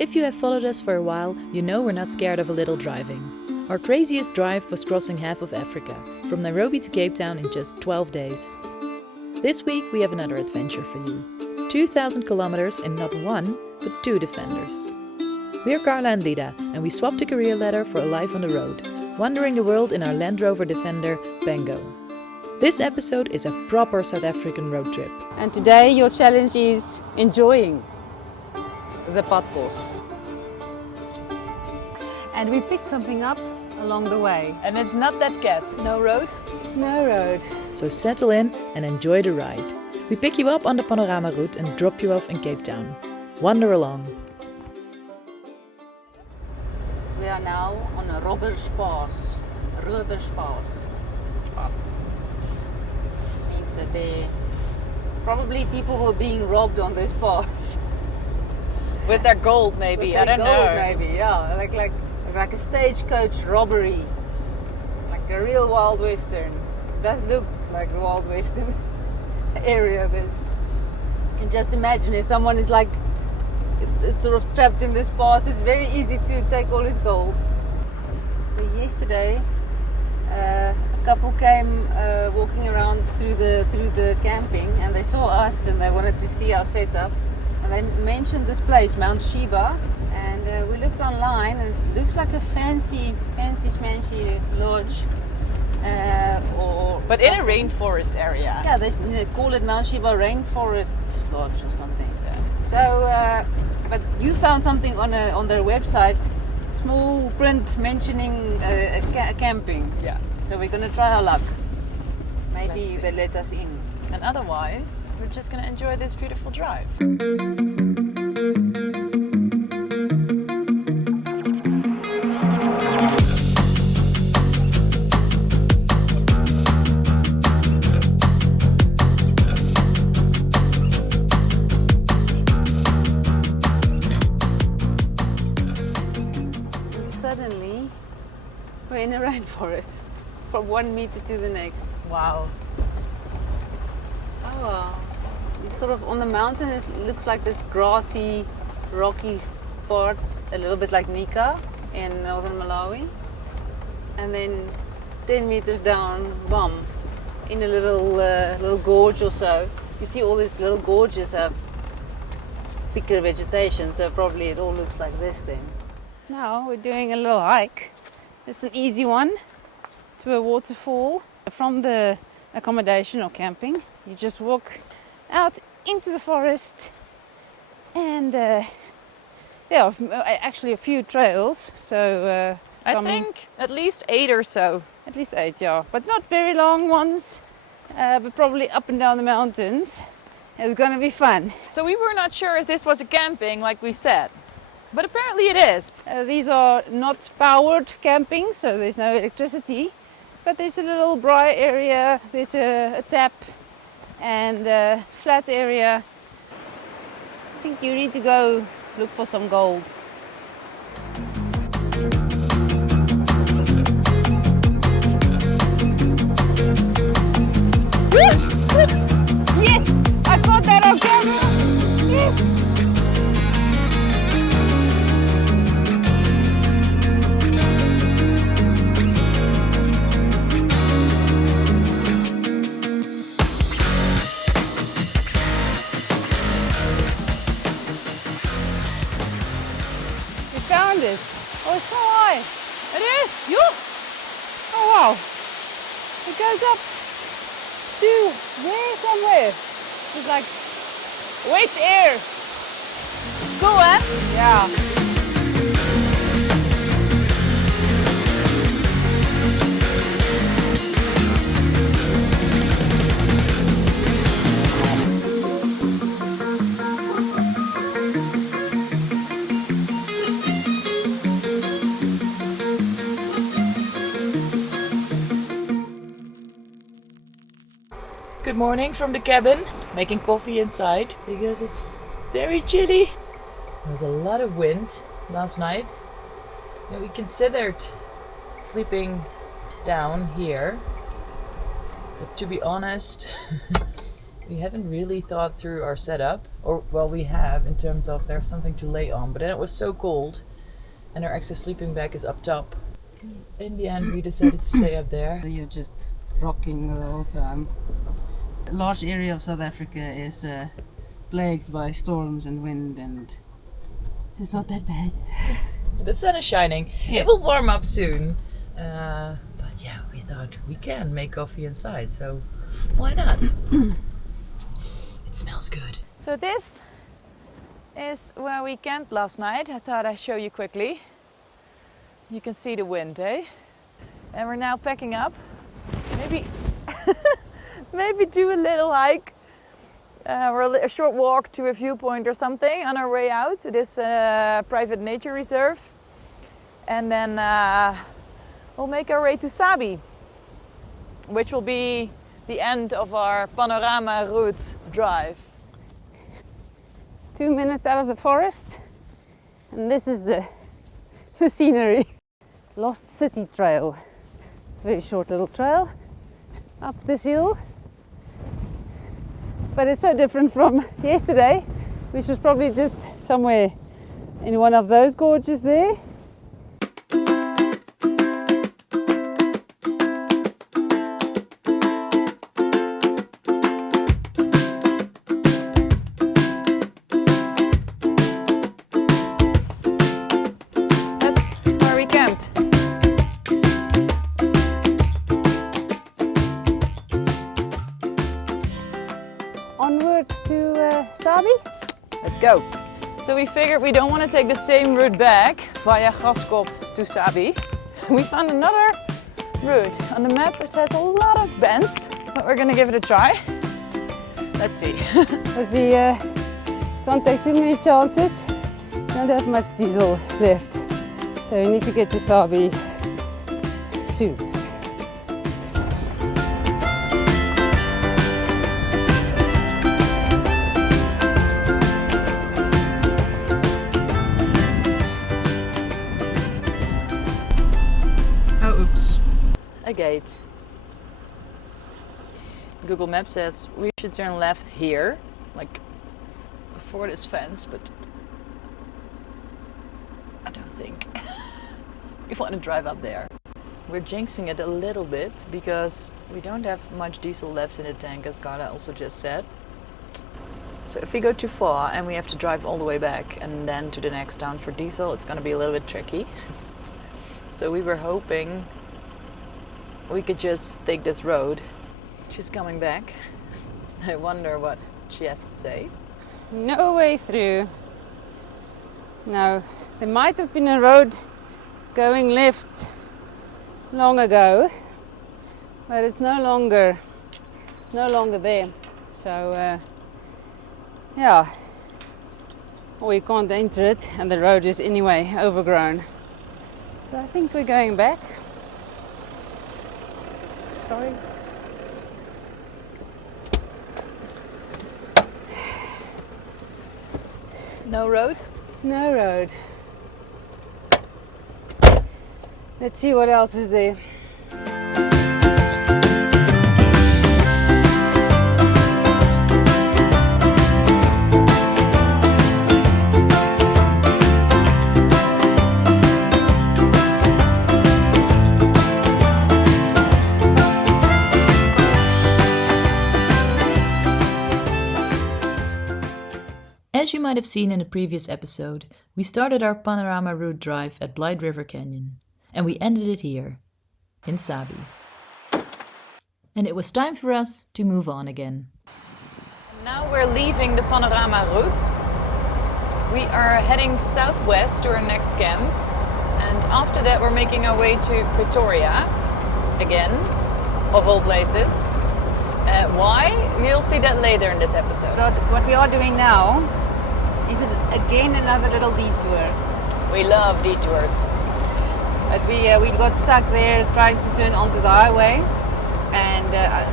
If you have followed us for a while, you know we're not scared of a little driving. Our craziest drive was crossing half of Africa, from Nairobi to Cape Town in just 12 days. This week we have another adventure for you. 2,000 kilometers in not one, but 2 Defenders. We are Carla and Lida, and we swapped a career ladder for a life on the road, wandering the world in our Land Rover Defender, Pango. This episode is a proper South African road trip. And today your challenge is enjoying the potholes. And we picked something up along the way. And it's not that cat. No road? No road. So settle in and enjoy the ride. We pick you up on the Panorama Route and drop you off in Cape Town. Wander along. We are now on a robber's pass. Rover's pass. Pass. Means that there probably people were being robbed on this pass. With their gold, maybe. With I don't their gold, know. maybe, yeah. Like a stagecoach robbery. Like a real Wild Western. It does look like the Wild Western area. This. You can just imagine if someone is like it's sort of trapped in this pass, it's very easy to take all his gold. So yesterday, a couple came walking around through the camping, and they saw us and they wanted to see our setup. And they mentioned this place, Mount Sheba, and we looked online, and it looks like a fancy smancy lodge. But in a rainforest area. Yeah, they call it Mount Sheba Rainforest Lodge or something. Yeah. So, but you found something on their website, small print mentioning camping. Yeah. So we're gonna try our luck. Maybe they let us in. And otherwise, we're just going to enjoy this beautiful drive. And suddenly, we're in a rainforest from 1 meter to the next. Wow. Oh, it's sort of on the mountain. It looks like this grassy, rocky part, a little bit like Nika in northern Malawi. And then 10 meters down, bum, in a little gorge or so. You see all these little gorges have thicker vegetation, so probably it all looks like this then. Now we're doing a little hike. It's an easy one to a waterfall from the accommodation or camping. You just walk out into the forest, and actually a few trails. So I think at least 8 or so. at least 8, yeah, but not very long ones. But probably up and down the mountains. It's gonna be fun. So we were not sure if this was a camping, like we said. But apparently it is. These are not powered camping, so there's no electricity. But there's a little braai area, there's a tap, and a flat area. I think you need to go look for some gold. Yes! I caught that on camera! Yes! Found it. Oh, it's so high. It is. You. Oh wow. It goes up to there somewhere. It's like Wait there. Cool, hè? yeah. Good morning from the cabin. Making coffee inside because it's very chilly. There's a lot of wind last night. And we considered sleeping down here. But to be honest, We haven't really thought through our setup, or well, we have in terms of there's something to lay on, but then it was so cold, and our extra sleeping bag is up top. In the end, we decided to stay up there. You're just rocking the whole time. A large area of South Africa is plagued by storms and wind, and it's not that bad. The sun is shining. Yes. It will warm up soon. But yeah, we thought we can make coffee inside, so why not? It smells good. So this is where we camped last night. I thought I'd show you quickly. You can see the wind, eh? And we're now packing up. Maybe maybe do a little hike or a short walk to a viewpoint or something on our way out to this private nature reserve. And then we'll make our way to Sabie, which will be the end of our Panorama Route drive. 2 minutes out of the forest, and this is the scenery. Lost City Trail, very short little trail up this hill, but it's so different from yesterday, which was probably just somewhere in one of those gorges there. Onwards to Sabie. Let's go. So we figured we don't want to take the same route back via Graskop to Sabie. We found another route on the map. It has a lot of bends, but we're gonna give it a try. Let's see. But we can't take too many chances. Don't have much diesel left, so we need to get to Sabie soon. A gate. Google Maps says we should turn left here, like before this fence, but I don't think we want to drive up there. We're jinxing it a little bit because we don't have much diesel left in the tank, as Carla also just said. So if we go too far and we have to drive all the way back and then to the next town for diesel, it's going to be a little bit tricky. So we were hoping we could just take this road. She's coming back. I wonder what she has to say. No way through. No, there might have been a road going left long ago, but it's no longer there. So yeah, we can't enter it, and the road is anyway overgrown. So I think we're going back. Sorry. No road? No road. Let's see what else is there. As you might have seen in a previous episode, we started our Panorama Route drive at Blight River Canyon, and we ended it here, in Sabie. And it was time for us to move on again. Now we're leaving the Panorama Route. We are heading southwest to our next camp, and after that we're making our way to Pretoria, again, of all places. Why? You'll see that later in this episode. What we are doing now is again another little detour. We love detours. But we got stuck there trying to turn onto the highway, and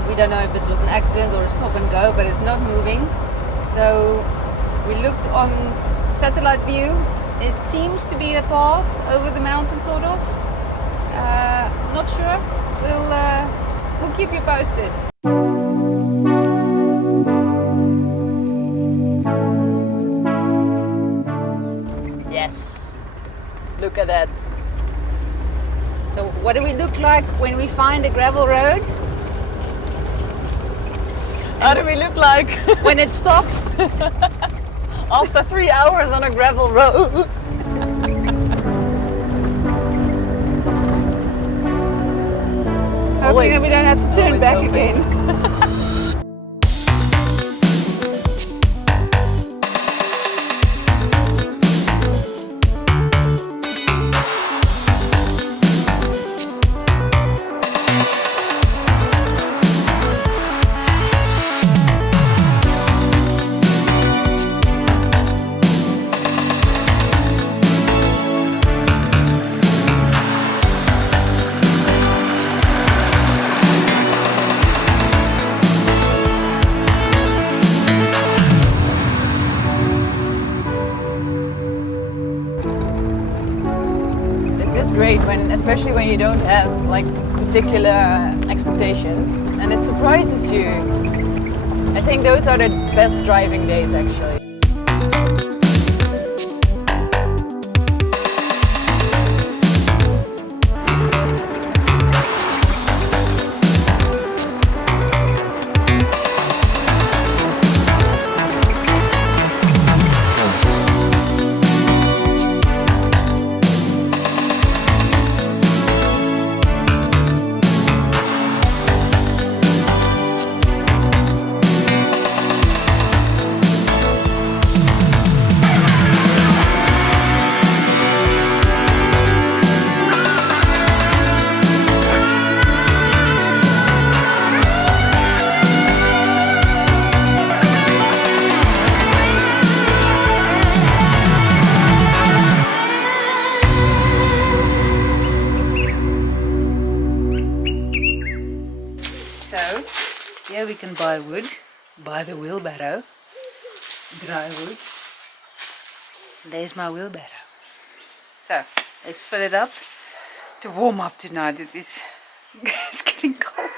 we don't know if it was an accident or a stop and go, but it's not moving. So we looked on satellite view. It seems to be a path over the mountain, sort of. Not sure. We'll keep you posted. Yes. Look at that. So what do we look like when we find a gravel road? How do we look like When it stops? after 3 hours on a gravel road? Hoping that we don't have to turn Always back hoping. again. This is great especially when you don't have like particular expectations and it surprises you. I think those are the best driving days actually. So, here we can buy wood, buy the wheelbarrow, dry wood. There's my wheelbarrow. So, let's fill it up to warm up tonight. It's getting cold.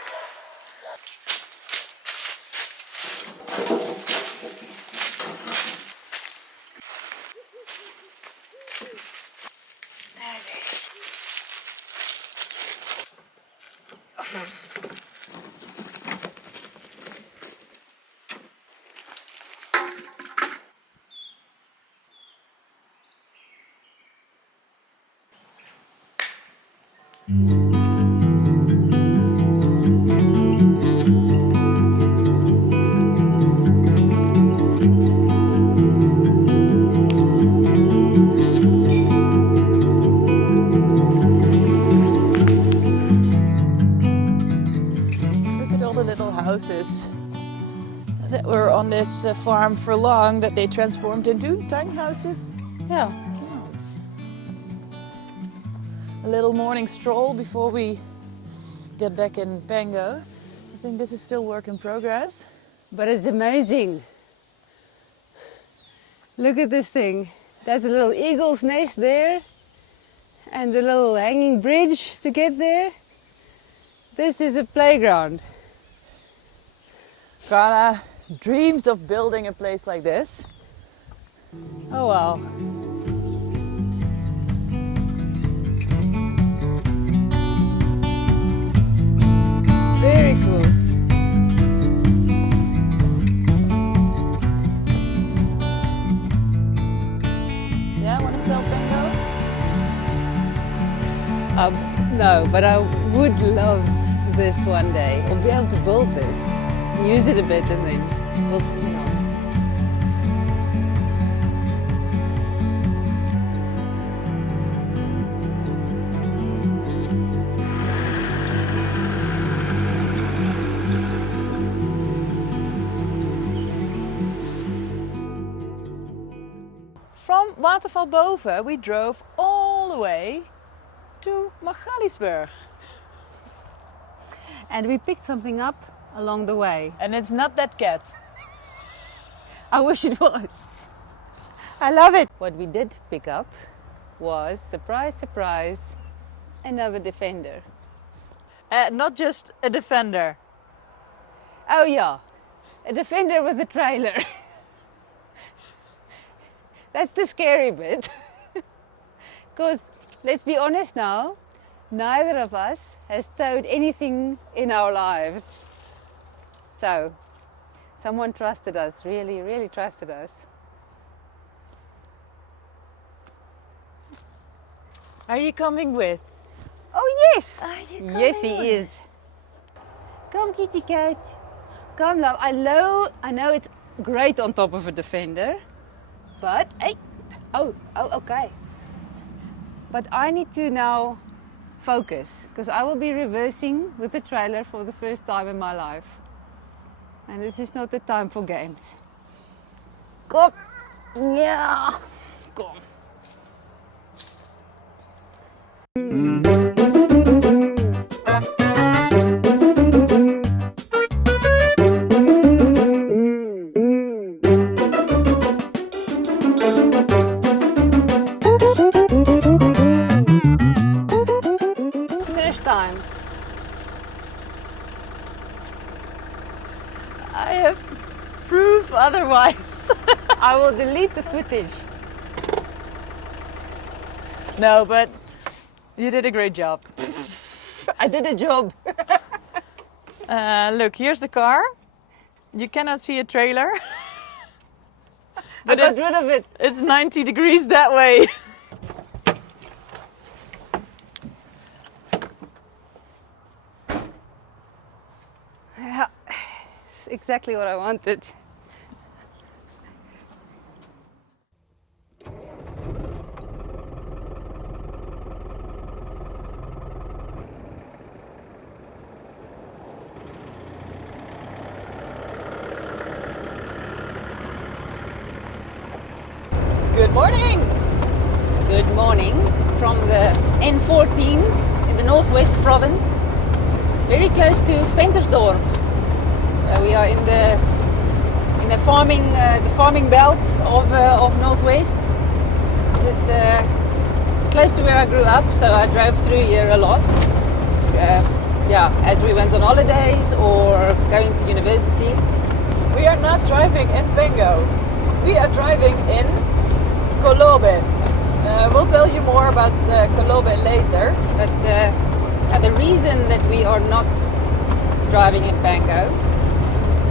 Look at all the little houses that were on this farm for long that they transformed into tiny houses. Yeah. A little morning stroll before we get back in Pango. I think this is still work in progress. But it's amazing. Look at this thing. That's a little eagle's nest there. And a little hanging bridge to get there. This is a playground. Ghana dreams of building a place like this. Oh wow. Very cool. Yeah, want to sell Pango? No, but I would love this one day. We'll be able to build this, use it a bit and then build something else. From Waterval Boven we drove all the way to Magaliesburg. And we picked something up along the way. And it's not that cat. I wish it was. I love it. What we did pick up was, surprise, surprise, another Defender. Not just a Defender. Oh yeah, a Defender with a trailer. That's the scary bit. Because let's be honest now, neither of us has towed anything in our lives. So, someone trusted us, really, really trusted us. Are you coming with? Oh yes! Are you coming Yes, he with? is. Come, kitty cat. Come, love. I know it's great on top of a Defender, but hey, oh, okay. But I need to now focus because I will be reversing with the trailer for the first time in my life, and this is not the time for games. Come, yeah, come. First time. I have proof otherwise. I will delete the footage. No, but you did a great job. I did a job. Look, here's the car. You cannot see a trailer. I But got rid of it. it's 90 degrees that way. Yeah, it's exactly what I wanted. Good morning. Good morning from the N14 in the Northwest Province, very close to Ventersdorp. We are in the farming belt of Northwest. This is close to where I grew up, so I drove through here a lot. As we went on holidays or going to university. We are not driving in Pango. We are driving in Kolebe. We'll tell you more about Kolebe later. But the reason that we are not driving in Pango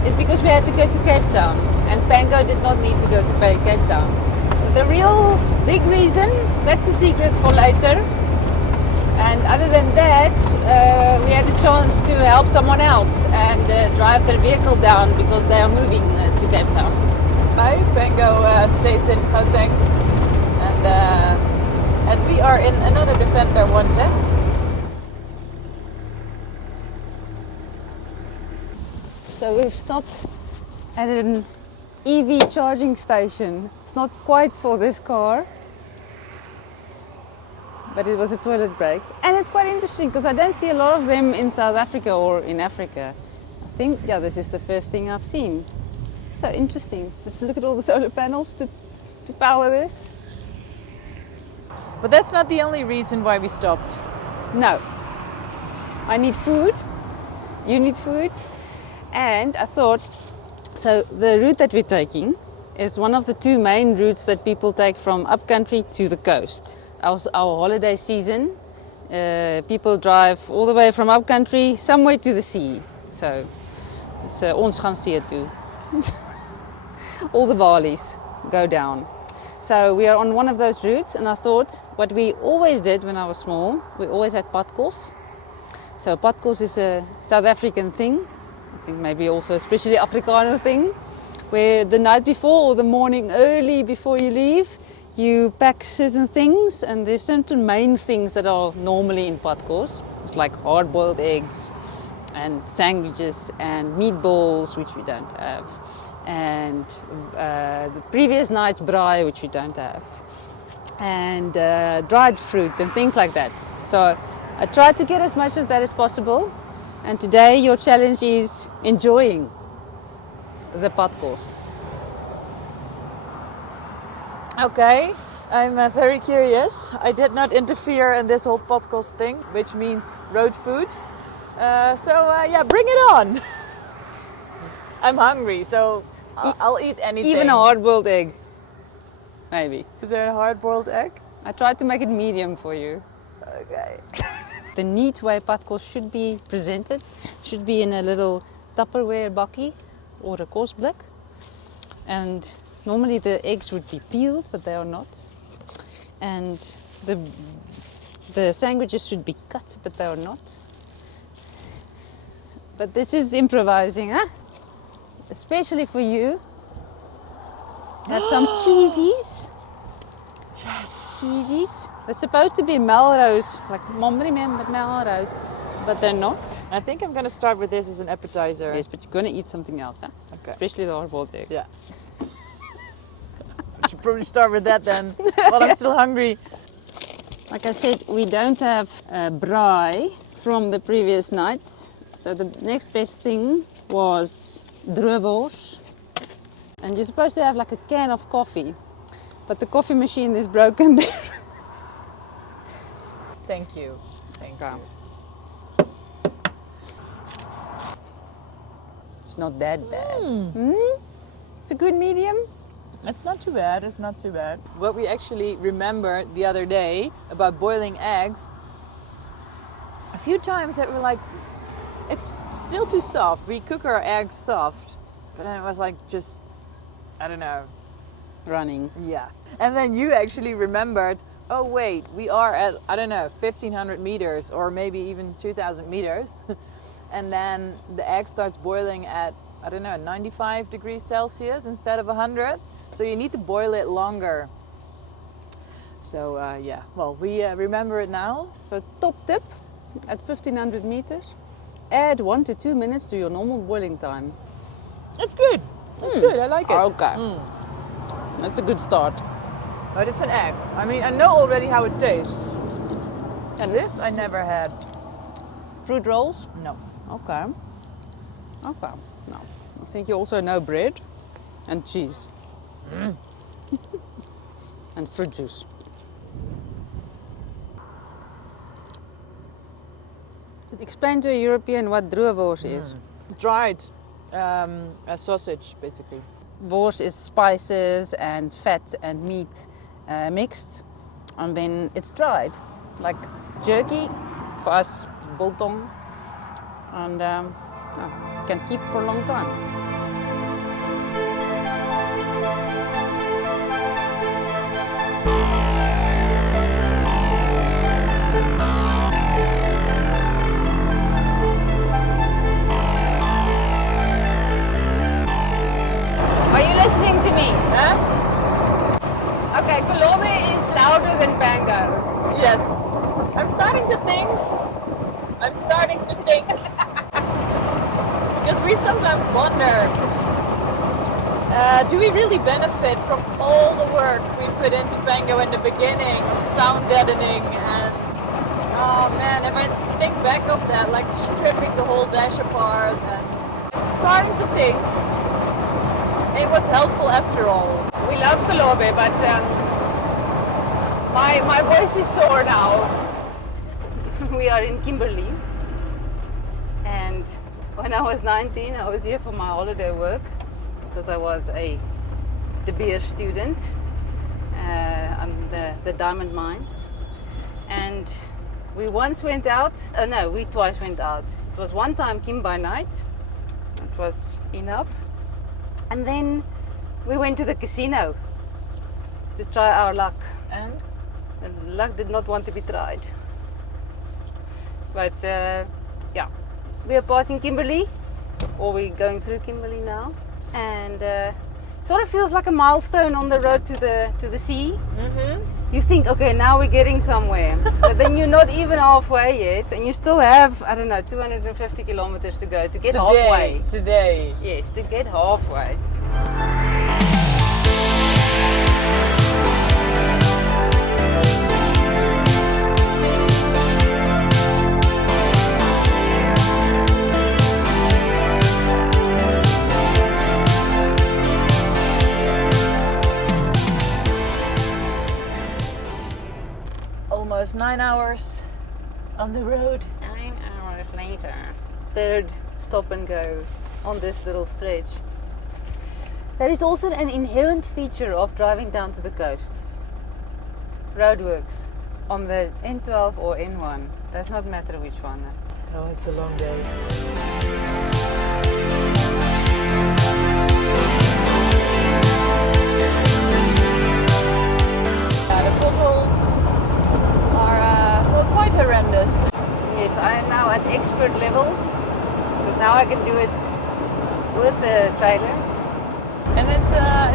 is because we had to go to Cape Town, and Pango did not need to go to Cape Town. But the real big reason, that's the secret for later. And other than that, we had a chance to help someone else and drive their vehicle down because they are moving to Cape Town. Hi, Pango stays in Gauteng. And we are in another Defender 110. So we've stopped at an EV charging station. It's not quite for this car, but it was a toilet break. And it's quite interesting because I don't see a lot of them in South Africa or in Africa. I think, this is the first thing I've seen. So interesting. Let's look at all the solar panels to power this. But that's not the only reason why we stopped. No. I need food. You need food. And I thought, so the route that we're taking is one of the two main routes that people take from upcountry to the coast. Our holiday season, people drive all the way from upcountry somewhere to the sea. So it's ons gaan see toe. All the valleys go down. So we are on one of those routes, and I thought what we always did when I was small, we always had padkos. So padkos is a South African thing. I think maybe also especially Afrikaner thing, where the night before or the morning early before you leave, you pack certain things, and there's certain main things that are normally in padkos. It's like hard-boiled eggs and sandwiches and meatballs, which we don't have, and the previous night's braai, which we don't have, and dried fruit and things like that. So I tried to get as much as that as possible. And today your challenge is enjoying the padkos. Okay, I'm very curious. I did not interfere in this whole podcast thing, which means road food. Bring it on. I'm hungry, so I'll eat anything. Even a hard-boiled egg, maybe. Is there a hard-boiled egg? I tried to make it medium for you. Okay. The neat way padkos should be presented should be in a little Tupperware bakkie or a kosblik. And normally the eggs would be peeled, but they are not. And the sandwiches should be cut, but they are not. But this is improvising, huh? Especially for you. Have some cheesies. Yes. Cheesies. They're supposed to be Melrose, like Melrose, but they're not. I think I'm gonna start with this as an appetizer. Yes, but you're gonna eat something else, huh? Okay. Especially the hard-boiled egg. Yeah. I should probably start with that then, while I'm still hungry. Like I said, we don't have braai from the previous nights. So the next best thing was droewors. And you're supposed to have like a can of coffee. But the coffee machine is broken there. Thank you. Thank you. It's not that bad. It's a good medium. It's not too bad, it's not too bad. What we actually remembered the other day about boiling eggs, a few times that we're like, it's still too soft. We cook our eggs soft. But then it was like just, I don't know. Running. Yeah. And then you actually remembered, oh wait, we are at, I don't know, 1500 meters or maybe even 2000 meters. And then the egg starts boiling at, I don't know, 95 degrees Celsius instead of 100. So you need to boil it longer. So yeah, well, we remember it now. So top tip, at 1500 meters, add 1 to 2 minutes to your normal boiling time. It's good. It's good. I like it. Okay. That's a good start. But it's an egg. I mean, I know already how it tastes. And this I never had. Fruit rolls? No. Okay. Okay. No. I think you also know bread and cheese. And fruit juice. Explain to a European what droewors is. It's dried sausage, basically. Wors is spices and fat and meat mixed, and then it's dried, like jerky. For us, biltong, and can keep for a long time. Are you listening to me? Huh? Okay, Kolebe is louder than Pango. Yes. I'm starting to think. Because we sometimes wonder, do we really benefit from all the work we put into Pango in the beginning of sound deadening and oh man, if I think back of that, like stripping the whole dash apart, and I'm starting to think it was helpful after all. We love Kolebe, but my voice is sore now. We are in Kimberley, and when I was 19, I was here for my holiday work because I was a De Beers student on the diamond mines. And we once went out, we twice went out. It was one time Kim by night, it was enough. And then we went to the casino to try our luck. And And luck did not want to be tried. But yeah, we are passing Kimberley, or we're going through Kimberley now, and it sort of feels like a milestone on the road to the sea. mm-hmm. You think, okay, now we're getting somewhere, but then you're not even halfway yet, and you still have, I don't know, 250 kilometers to go to get halfway. Today. Yes, to get halfway. Almost 9 hours on the road. 9 hours later. Third stop and go on this little stretch. That is also an inherent feature of driving down to the coast. roadworks on the N12 or N1. Does not matter which one. Oh, it's a long day. The potholes are well, quite horrendous. Yes, I am now at expert level because now I can do it with the trailer. And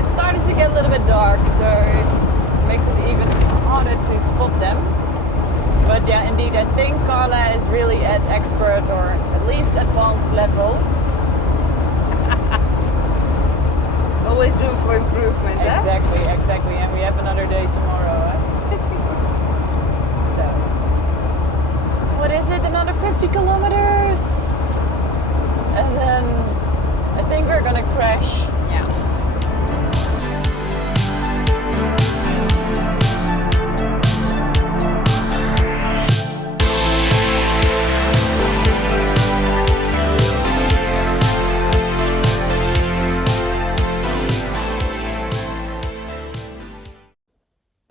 it's starting to get a little bit dark, so it makes it even harder to spot them. But yeah, indeed, I think Carla is really at expert or at least advanced level. Always room for improvement. Exactly, exactly. And we have another day tomorrow. So, what is it? Another 50 kilometers? And then I think we're gonna crash. Yeah.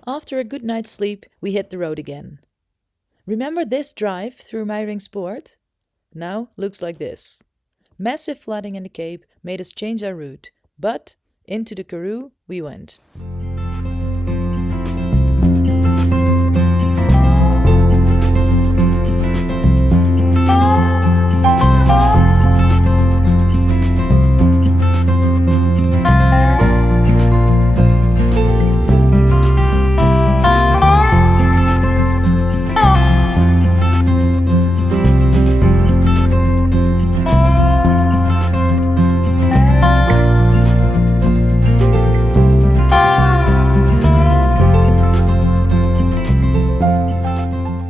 After a good night's sleep, we hit the road again. Remember this drive through Meiringsport? Now looks like this. Massive flooding in the Cape made us change our route, but into the Karoo we went.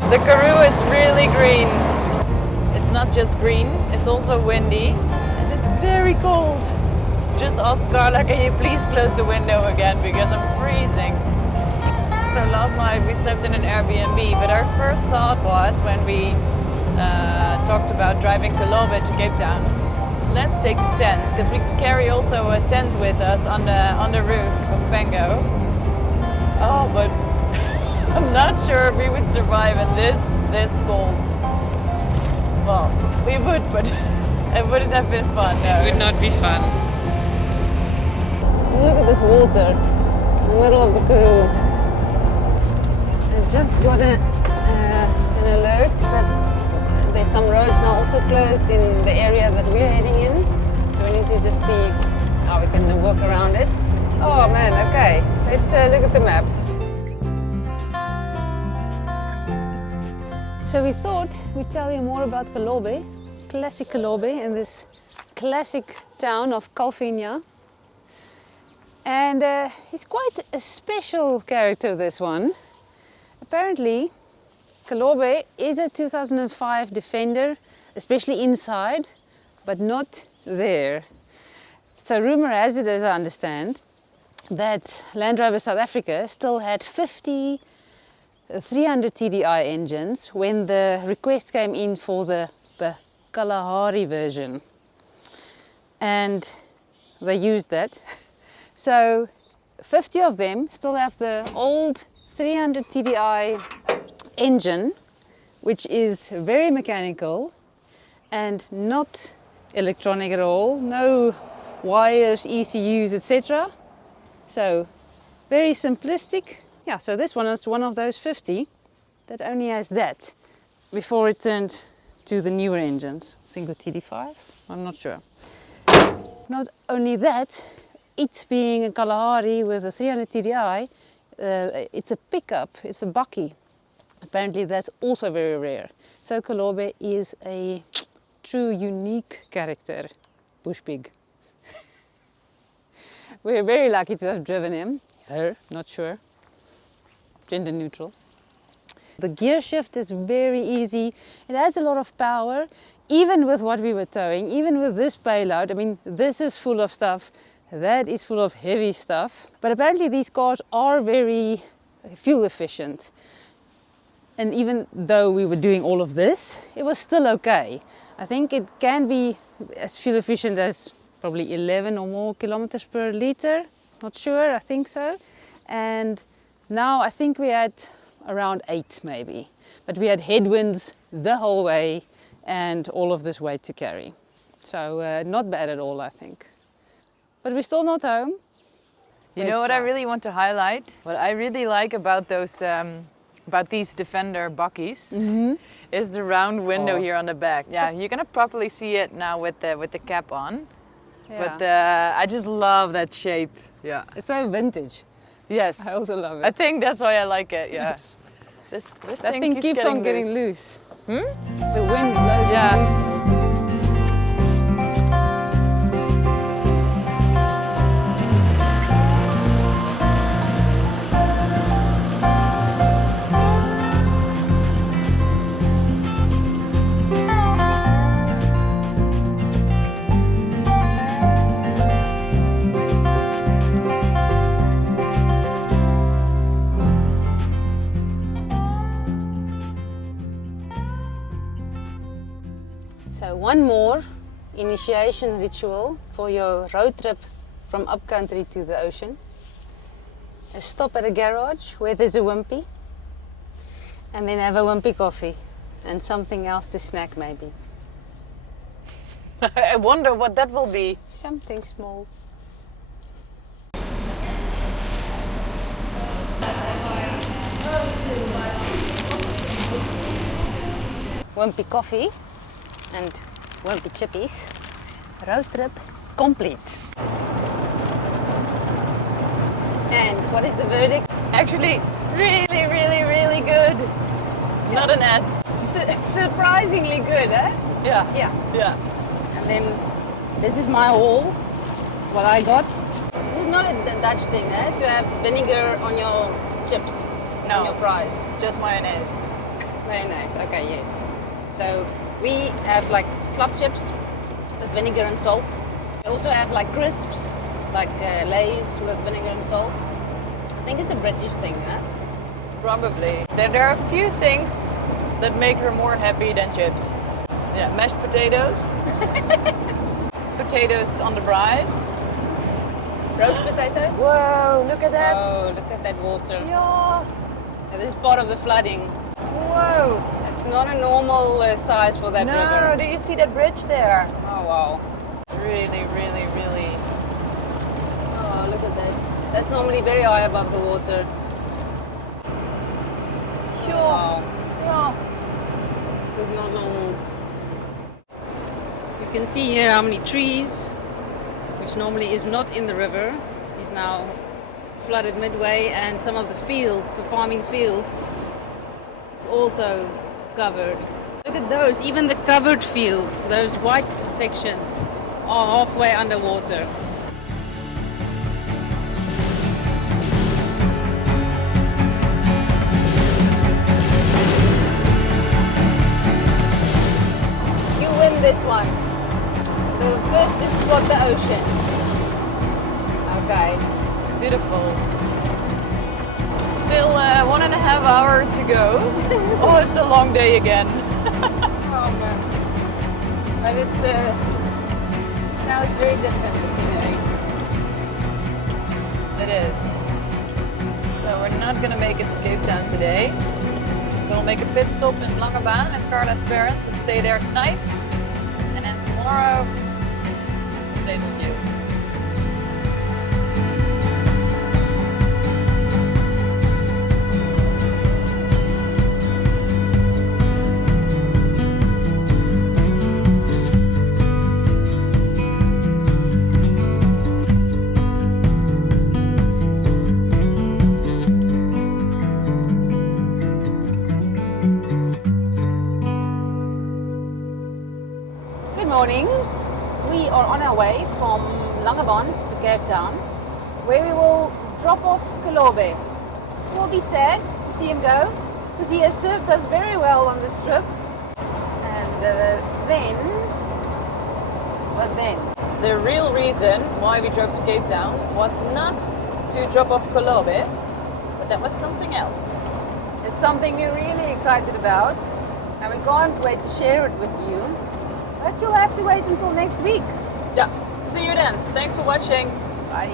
The Karoo is really green. It's not just green, it's also windy and it's very cold. Just ask Carla, can you please close the window again because I'm freezing. So last night we slept in an Airbnb, but our first thought was when we talked about driving Kolebe to Cape Town, let's take the tent because we carry also a tent with us on the roof of Pango. Oh, but I'm not sure if we would survive in this cold. Well, we would, but it wouldn't have been fun. No. It would not be fun. Look at this water in the middle of the Karoo. I just got an alert that there's some roads now also closed in the area that we're heading in. So we need to just see how we can work around it. Oh man, okay. Let's look at the map. So we thought we'd tell you more about Kolebe, classic Kolebe, in this classic town of Kalvinia. And he's quite a special character, this one. Apparently, Kolebe is a 2005 Defender, especially inside, but not there. So rumor has it, as I understand, that Land Rover South Africa still had 50 300 TDI engines when the request came in for the Kalahari version, and they used that. So 50 of them still have the old 300 TDI engine, which is very mechanical and not electronic at all, no wires, ECUs, etc. So very simplistic. Yeah, so this one is one of those 50 that only has that before it turned to the newer engines. I think the TD5, I'm not sure. Not only that, it being a Kalahari with a 300 TDI, it's a pickup, it's a bakkie. Apparently that's also very rare. So Kolebe is a true unique character, bush pig. We're very lucky to have driven him, her, not sure. Gender neutral. The gear shift is very easy. It has a lot of power, even with what we were towing, even with this payload. I mean, this is full of stuff, that is full of heavy stuff. But apparently these cars are very fuel efficient. And even though we were doing all of this, it was still okay. I think it can be as fuel efficient as probably 11 or more kilometers per liter. Not sure, I think so. And Now I think we had around 8 maybe, but we had headwinds the whole way and all of this weight to carry. So not bad at all, I think. But we're still not home. You know what I really want to highlight? What I really like about those, about these Defender buckies, is the round window here on the back. Yeah, you're gonna properly see it now with the cap on. Yeah. But I just love that shape. Yeah. It's so vintage. Yes. I also love it. I think that's why I like it. Yeah. Yes. This That thing keeps on getting loose. loose. The wind blows it loose. So one more initiation ritual for your road trip from upcountry to the ocean. A stop at a garage where there's a wimpy, and then have a wimpy coffee and something else to snack maybe. I wonder what that will be. Something small. Wimpy coffee and wimpy chippies. Road trip complete. And what is the verdict? Actually, really, really, really good. Not an ad. Surprisingly good, eh? Yeah. Yeah. Yeah. And then this is my haul. What I got. This is not a Dutch thing, eh? To have vinegar on your chips, No. on your fries. Just mayonnaise. Very nice. Okay, yes. So we have like slap chips with vinegar and salt. We also have like crisps, like Lay's with vinegar and salt. I think it's a British thing, eh? Probably. There are a few things that make her more happy than chips. Yeah, mashed potatoes. Potatoes on the brine. Roast potatoes. Whoa, look at that. Oh, look at that water. Yeah. Yeah, this is part of the flooding. Whoa. It's not a normal size for that river. No, do you see that bridge there? Oh wow. It's really, really, really... Oh, look at that. That's normally very high above the water. Wow. Yeah. This is not normal. You can see here how many trees, which normally is not in the river, is now flooded midway, and some of the fields, the farming fields, it's also covered. Look at those, even the covered fields, those white sections are halfway underwater. You win this one. The first to spot the ocean. Okay. Beautiful. Still 1.5 hours to go. Oh, it's a long day again. Oh man. But it's now it's very different, the scenery. It is. So we're not gonna make it to Cape Town today. So we'll make a pit stop in Langebaan at Carla's parents and stay there tonight. And then tomorrow, the Table View. Good morning. We are on our way from Langebaan to Cape Town, where we will drop off Kolebe. It will be sad to see him go, because he has served us very well on this trip. And then? The real reason why we drove to Cape Town was not to drop off Kolebe, but that was something else. It's something we're really excited about, and we can't wait to share it with you. But you'll have to wait until next week. Yeah, see you then. Thanks for watching. Bye.